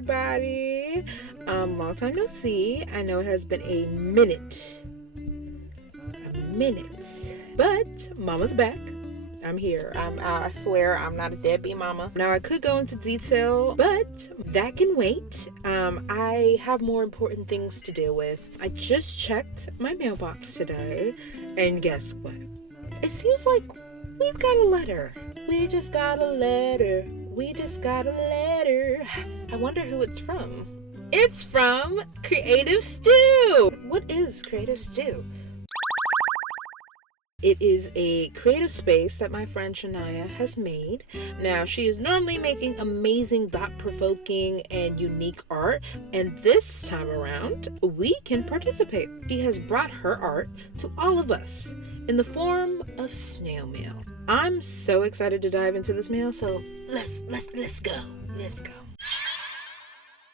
everybody. Long time no see. I know it has been a minute. But Mama's back. I'm here. I swear I'm not a deadbeat mama. Now, I could go into detail, but that can wait. I have more important things to deal with. I just checked my mailbox today, and guess what? It seems like we've got a letter. We just got a letter. I wonder who it's from. It's from Creative Stew. What is Creative Stew? It is a creative space that my friend Shania has made. Now, she is normally making amazing, thought-provoking, and unique art, and this time around, we can participate. She has brought her art to all of us in the form of snail mail. I'm so excited to dive into this mail, so let's go.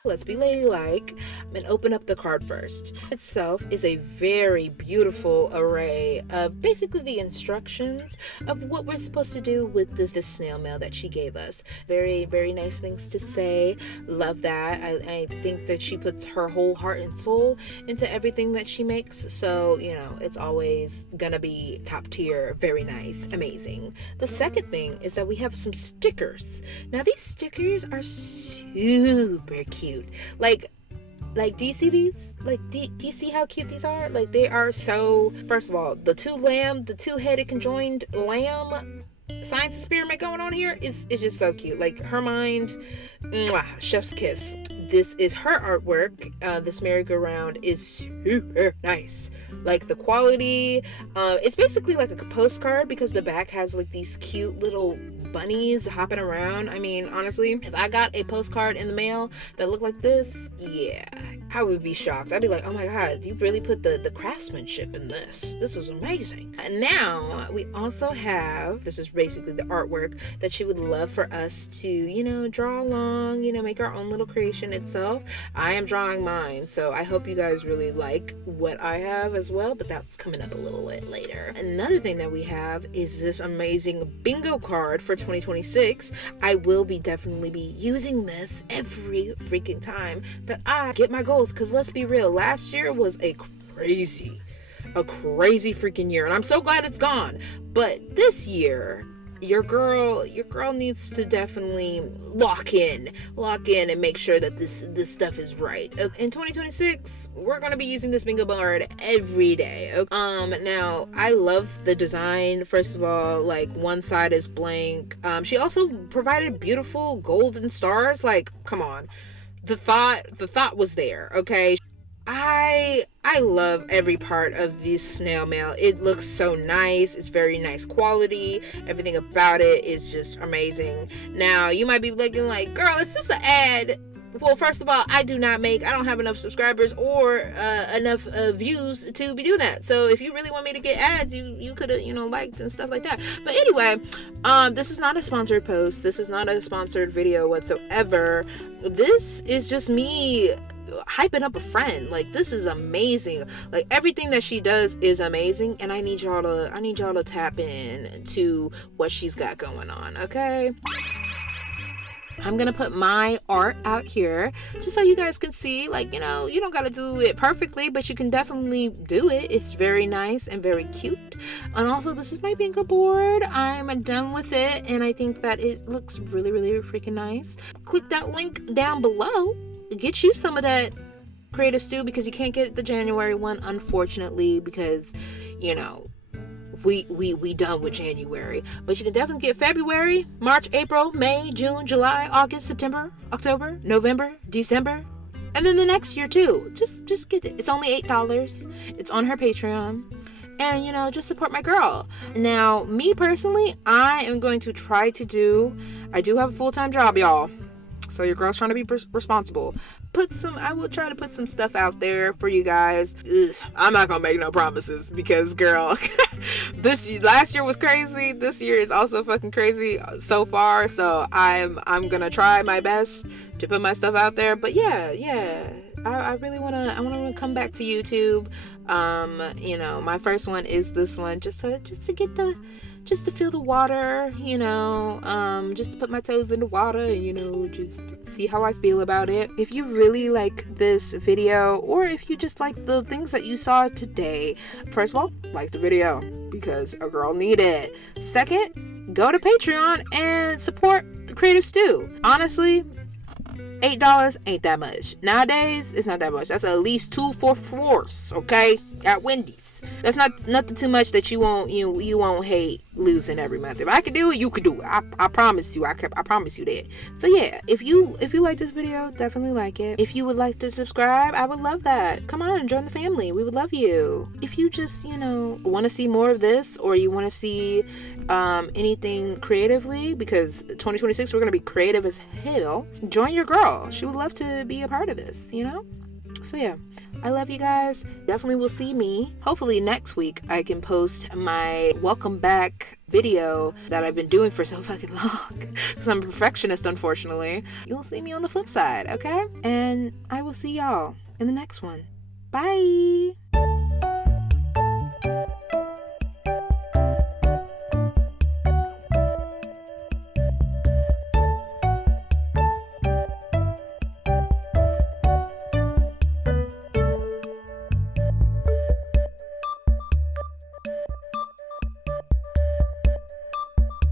Let's be ladylike and open up the card first. Itself is a very beautiful array of basically the instructions of what we're supposed to do with this snail mail that she gave us. Very, very nice things to say. Love that. I think that she puts her whole heart and soul into everything that she makes. So, it's always gonna be top tier, very nice, amazing. The second thing is that we have some stickers. Now, these stickers are super cute. Like, do you see these? Like, do you see how cute these are? Like, they are so, first of all, the two-headed conjoined lamb science experiment going on here is just so cute. Like, her mind, mwah, chef's kiss. This is her artwork. This merry-go-round is super nice. Like, the quality, it's basically like a postcard because the back has like these cute little bunnies hopping around. I mean, honestly, if I got a postcard in the mail that looked like this, yeah, I would be shocked. I'd be like, oh my god, you really put the craftsmanship in this. This is amazing. And now we also have, this is basically the artwork that she would love for us to, draw along, make our own little creation itself. I am drawing mine, so I hope you guys really like what I have as well, but that's coming up a little bit later. Another thing that we have is this amazing bingo card for 2026. I will definitely be using this every freaking time that I get my goals, because let's be real, last year was a crazy freaking year, and I'm so glad it's gone. But this year, your girl needs to definitely lock in and make sure that this stuff is right. In 2026, we're gonna be using this bingo card every day. Now, I love the design. First of all, like, one side is blank. She also provided beautiful golden stars. Like, come on, the thought was there. Okay. I love every part of this snail mail. It looks so nice. It's very nice quality. Everything about it is just amazing. Now, you might be looking like, girl, is this an ad? Well, first of all, I don't have enough subscribers or enough views to be doing that. So if you really want me to get ads, you could have, liked and stuff like that. But anyway, this is not a sponsored post. This is not a sponsored video whatsoever. This is just me hyping up a friend. Like, this is amazing. Like, everything that she does is amazing, and I need y'all to tap in to what she's got going on. Okay, I'm gonna put my art out here just so you guys can see. Like, you don't gotta do it perfectly, but you can definitely do it. It's very nice and very cute. And also, this is my bingo board. I'm done with it, and I think that it looks really, really freaking nice. Click that link down below. Get you some of that Creative Stew, because you can't get the January one, unfortunately, because we done with January. But you can definitely get February, March, April, May, June, July, August, September, October, November, December, and then the next year too. Just get it. It's only $8. It's on her Patreon. And, just support my girl. Now, me personally, I am going to try to I do have a full-time job, y'all. So your girl's trying to be responsible. I will try to put some stuff out there for you guys. I'm not gonna make no promises because, girl, last year was crazy. This year is also fucking crazy so far. So I'm gonna try my best to put my stuff out there. But yeah. I really wanna come back to YouTube. My first one is this one, just to get the just to feel the water, just to put my toes in the water and, just see how I feel about it. If you really like this video, or if you just like the things that you saw today, first of all, like the video because a girl need it. Second, go to Patreon and support the Creative Stew. Honestly, $8 ain't that much. Nowadays, it's not that much. That's at least 2 for $4, okay? At Wendy's. That's not nothing too much that you won't hate losing every month. If I could do it, you could do it. I promise you. I promise you that. So yeah, if you like this video, definitely like it. If you would like to subscribe, I would love that. Come on, join the family. We would love you. If you just want to see more of this, or you want to see anything creatively, because 2026 we're gonna be creative as hell, join your girl. She would love to be a part of this. So yeah, I love you guys. Definitely will see me. Hopefully next week I can post my welcome back video that I've been doing for so fucking long, because I'm a perfectionist, unfortunately. You'll see me on the flip side, okay? And I will see y'all in the next one. Bye.